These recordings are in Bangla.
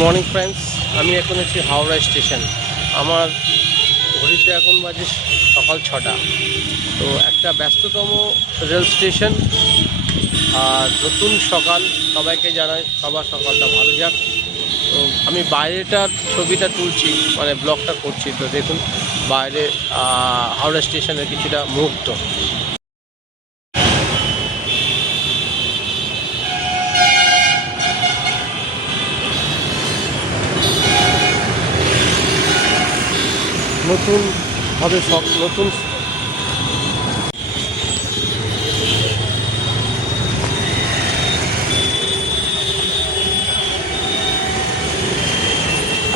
মর্নিং ফ্রেন্ডস, আমি এখন আছি হাওড়া স্টেশন। আমার ঘড়িতে এখন বাজে সকাল 6টা। তো একটা ব্যস্ততম রেল স্টেশন আর নতুন সকাল। সবাইকে জানাই সবার সকালটা ভালো যাক। তো আমি বাইরেটার ছবিটা তুলছি, মানে ব্লগটা করছি। তো দেখুন বাইরে হাওড়া স্টেশনের কিছুটা মুহূর্ত। নতুনভাবে সব নতুন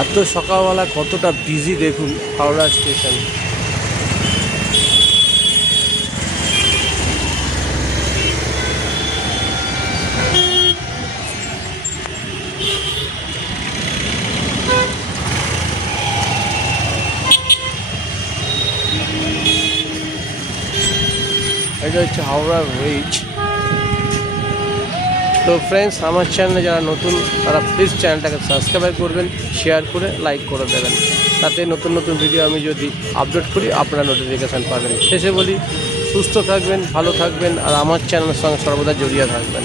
এত সকালবেলা কতটা বিজি দেখুন হাওড়া স্টেশন। এটা হচ্ছে হাওড়া ব্রিজ। তো ফ্রেন্ডস, আমার চ্যানেলে যারা নতুন তারা প্লিজ চ্যানেলটাকে সাবস্ক্রাইব করবেন, শেয়ার করে লাইক করে দেবেন। তাতে নতুন নতুন ভিডিও আমি যদি আপলোড করি আপনারা নোটিফিকেশান পাবেন। শেষে বলি, সুস্থ থাকবেন, ভালো থাকবেন আর আমার চ্যানেলের সঙ্গে সর্বদা জড়িয়ে থাকবেন।